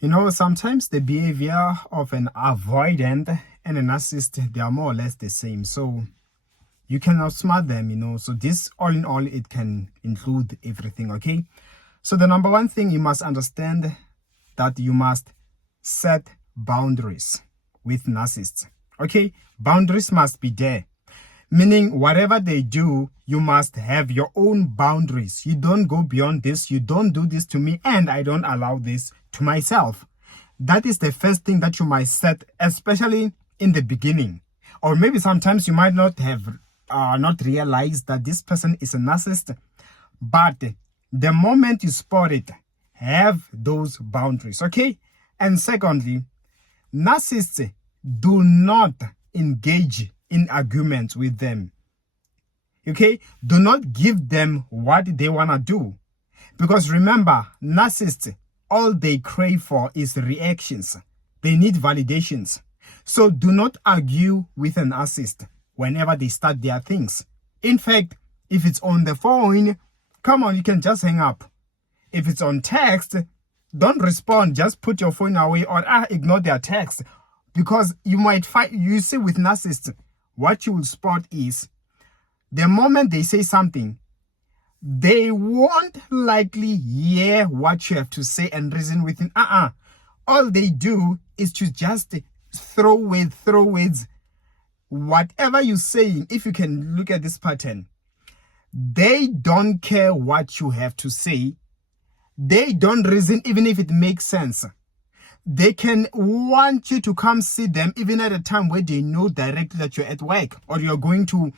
Sometimes the behavior of an avoidant and a narcissist, they are more or less the same. So you can outsmart them. So this, all in all, it can include everything, okay? So the number one thing you must understand that you must set boundaries with narcissists, okay? Boundaries must be there. Meaning whatever they do, you must have your own boundaries. You don't go beyond this. You don't do this to me, and I don't allow this to myself. That is the first thing that you might set, especially in the beginning. Or maybe sometimes you might not have not realized that this person is a narcissist. But the moment you spot it, have those boundaries, okay? And secondly, narcissists do not engage in arguments with them, okay? Do not give them what they want to do, because remember, narcissists, all they crave for is reactions. They need validations. So do not argue with an narcissist whenever they start their things. In fact, if it's on the phone, come on, you can just hang up. If it's on text, don't respond, just put your phone away, or ignore their text. Because you might find, you see, with narcissists, what you will spot is the moment they say something, they won't likely hear what you have to say and reason with it. All they do is to just throw words. Whatever you're saying, if you can look at this pattern, they don't care what you have to say. They don't reason even if it makes sense. They can want you to come see them even at a time where they know directly that you're at work or you're going to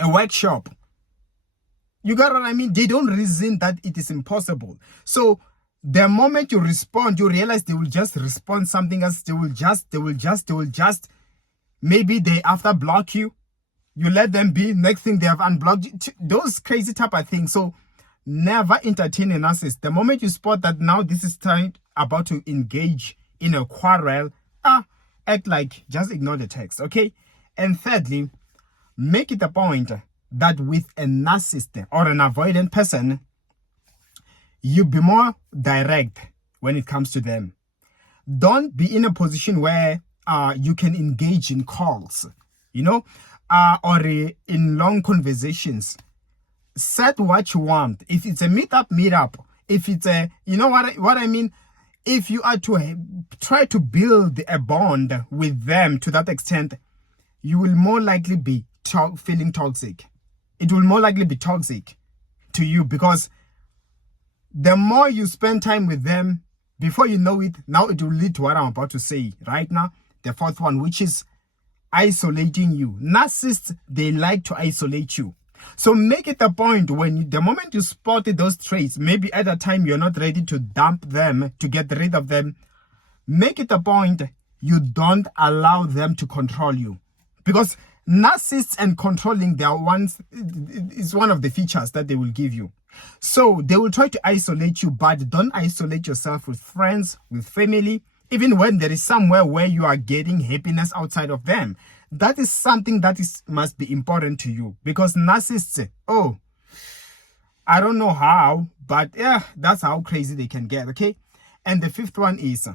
a workshop. You got what I mean? They don't reason that it is impossible. So the moment you respond, you realize they will just respond something else. They will just, maybe they after block you. You let them be. Next thing they have unblocked you. Those crazy type of things. So never entertain a narcissist. The moment you spot that now this is about to engage in a quarrel, act like just ignore the text, okay? And thirdly, make it a point that with a narcissist or an avoidant person, you be more direct when it comes to them. Don't be in a position where you can engage in calls, or in long conversations. Set what you want. If it's a meetup. If it's a, what I mean? If you are to try to build a bond with them to that extent, you will more likely be feeling toxic. It will more likely be toxic to you, because the more you spend time with them, before you know it, now it will lead to what I'm about to say right now. The fourth one, which is isolating you. Narcissists, they like to isolate you. So make it a point when the moment you spotted those traits, maybe at a time you're not ready to dump them, to get rid of them, make it a point you don't allow them to control you. Because narcissists and controlling their ones is one of the features that they will give you. So they will try to isolate you, but don't isolate yourself with friends, with family, even when there is somewhere where you are getting happiness outside of them. That is something that must be important to you, because narcissists, I don't know how, but yeah, that's how crazy they can get, okay? And the fifth one is,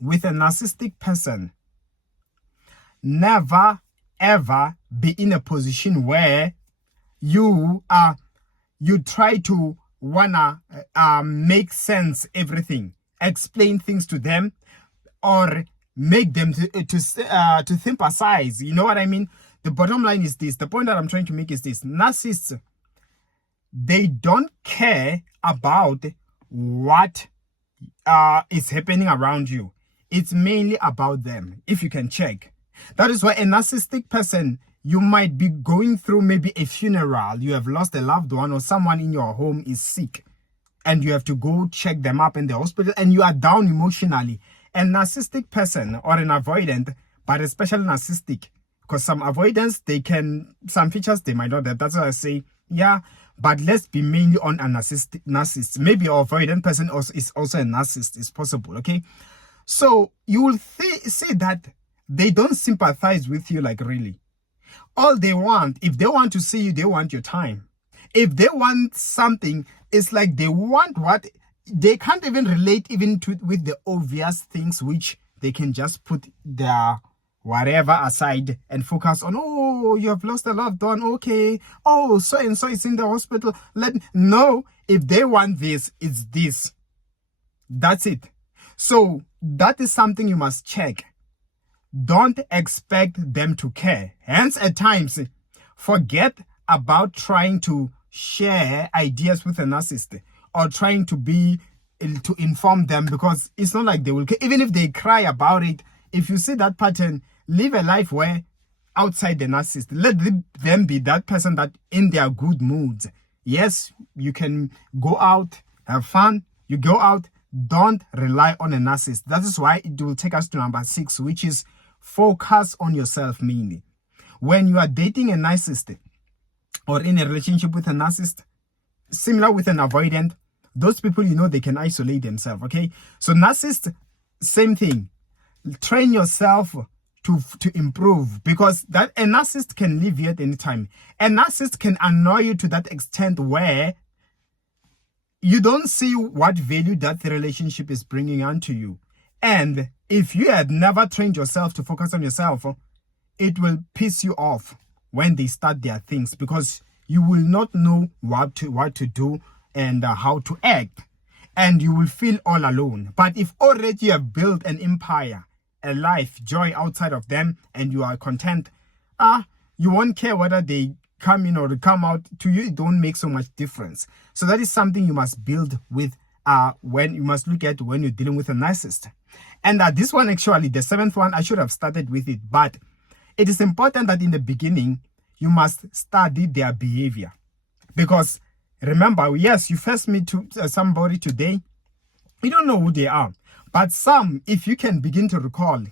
with a narcissistic person, never ever be in a position where you try to wanna make sense everything, explain things to them, or make them to sympathize. You know what I mean? The bottom line is this. The point that I'm trying to make is this. Narcissists, they don't care about what is happening around you. It's mainly about them, if you can check. That is why a narcissistic person, you might be going through maybe a funeral. You have lost a loved one, or someone in your home is sick, and you have to go check them up in the hospital, and you are down emotionally. A narcissistic person or an avoidant, but especially narcissistic, because some avoidants, some features they might not have. That's why I say, yeah, but let's be mainly on a narcissist. Maybe an avoidant person is also a narcissist. It's possible, okay? So you will see that they don't sympathize with you, like, really. All they want, if they want to see you, they want your time. If they want something, it's like they want what they can't even relate even with the obvious things, which they can just put their whatever aside and focus on. Oh, you have lost a loved one. Okay. Oh, so and so is in the hospital. No, if they want this, it's this. That's it. So that is something you must check. Don't expect them to care. Hence, at times, forget about trying to share ideas with a narcissist or trying to inform them, because it's not like they will care. Even if they cry about it, if you see that pattern, live a life where outside the narcissist, let them be that person that in their good moods. Yes, you can go out, have fun, you go out, don't rely on a narcissist. That is why it will take us to number 6, which is focus on yourself mainly. When you are dating a narcissist or in a relationship with a narcissist, similar with an avoidant, those people, they can isolate themselves, okay? So narcissist, same thing. Train yourself to improve, because that a narcissist can leave you at any time. A narcissist can annoy you to that extent where you don't see what value that the relationship is bringing onto you. And if you had never trained yourself to focus on yourself, it will piss you off when they start their things, because you will not know what to do and how to act, and you will feel all alone. But if already you have built an empire, a life, joy outside of them, and you are content, you won't care whether they come in or they come out. To you, it don't make so much difference. So that is something you must build with when you must look at when you're dealing with a narcissist. And this one, actually, the 7th one, I should have started with it, but it is important that in the beginning, you must study their behavior. Because remember, yes, you first meet somebody today, you don't know who they are. But some, if you can begin to recall,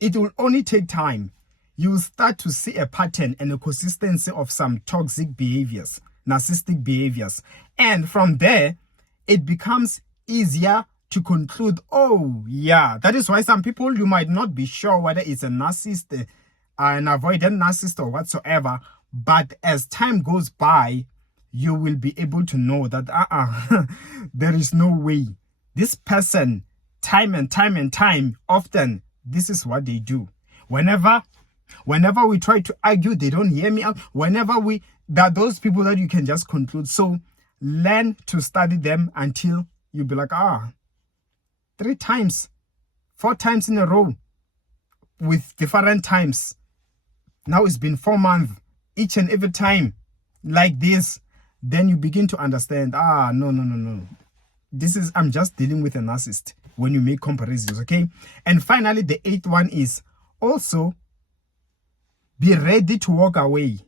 it will only take time. You will start to see a pattern and a consistency of some toxic behaviors, narcissistic behaviors. And from there, it becomes easier to conclude, oh, yeah. That is why some people, you might not be sure whether it's a narcissist, an avoidant narcissist or whatsoever. But as time goes by, you will be able to know that there is no way. This person, time and time, often, this is what they do. Whenever we try to argue, they don't hear me out. There are those people that you can just conclude. So learn to study them until you'll be like, 3 times, 4 times in a row with different times. Now it's been 4 months, each and every time like this. Then you begin to understand, no. I'm just dealing with a narcissist when you make comparisons, okay? And finally, the 8th one is also be ready to walk away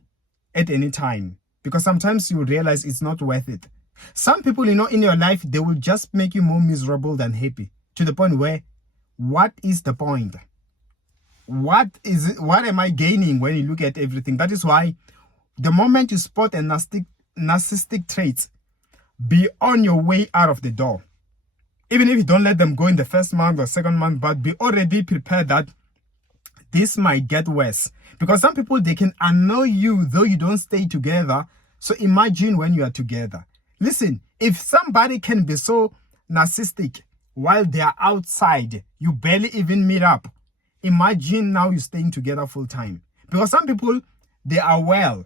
at any time, because sometimes you realize it's not worth it. Some people, in your life, they will just make you more miserable than happy, to the point where, what is the point? What am I gaining when you look at everything? That is why the moment you spot a narcissistic traits, be on your way out of the door. Even if you don't let them go in the first month or second month, but be already prepared that this might get worse. Because some people, they can annoy you though you don't stay together. So imagine when you are together. Listen, if somebody can be so narcissistic while they are outside, you barely even meet up. Imagine now you're staying together full time. Because some people, they are well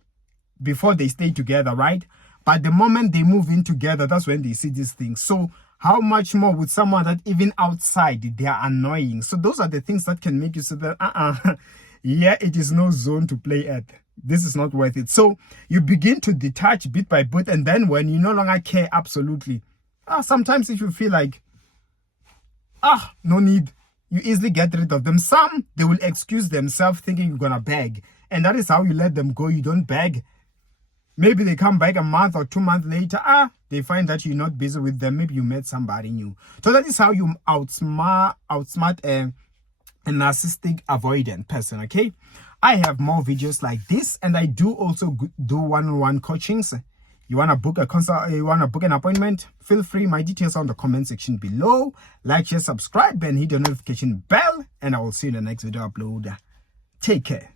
before they stay together, right? But the moment they move in together, that's when they see these things. So how much more with someone that even outside, they are annoying? So those are the things that can make you say that, yeah, it is no zone to play at. This is not worth it. So you begin to detach bit by bit. And then when you no longer care, absolutely. Sometimes if you feel like, no need, you easily get rid of them. Some, they will excuse themselves thinking you're going to beg. And that is how you let them go. You don't beg. Maybe they come back a month or 2 months later. They find that you're not busy with them. Maybe you met somebody new. So that is how you outsmart a narcissistic avoidant person, okay? I have more videos like this, and I do also do one-on-one coachings. You want to book a consult, you want to book an appointment, feel free. My details are on the comment section below. Like, share, subscribe, and hit the notification bell, and I will see you in the next video upload. Take care.